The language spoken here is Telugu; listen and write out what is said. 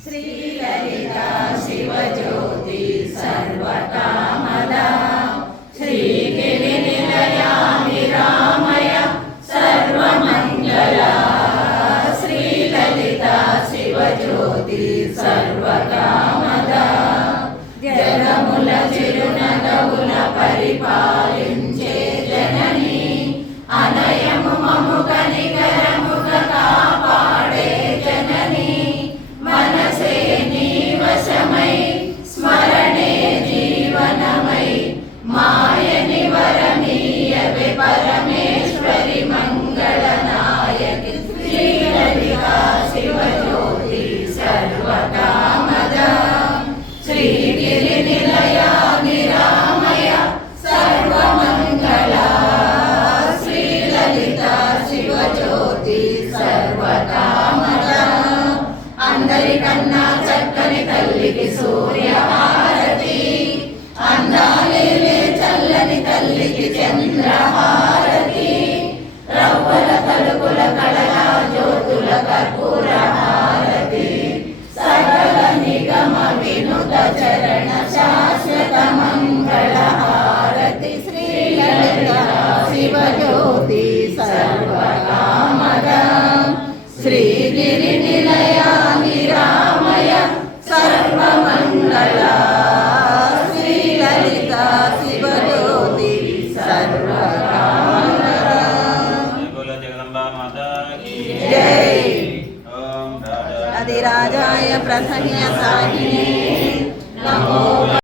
శ్రీలలితా శివజ్యోతి సర్వకామదా శ్రీగిరి నిలయా నిరామయ సర్వమంగళా శ్రీలలితా శివజ్యోతి సర్వకామదా జగముల చిరునగవుల పరిపాలించే జనని అనయము మము కనికరముగా కాపాడే జనని మనసే నీ వశమై స్మరణే జీవనమై మాయని వరమీయవే పరమేశ్వరి మంగళనాయకి శ్రీలలితా శివజ్యోతి సర్వకామదా శ్రీగిరి నిలయా నిరామయ సర్వమంగళా శ్రీలలితా శివజ్యోతి సర్వకామదా అందరికన్నా చక్కని తల్లికి సూర్యహారతి అందాలేలే చల్లని తల్లికి చంద్రహారతి రవ్వల తలుపుల కళ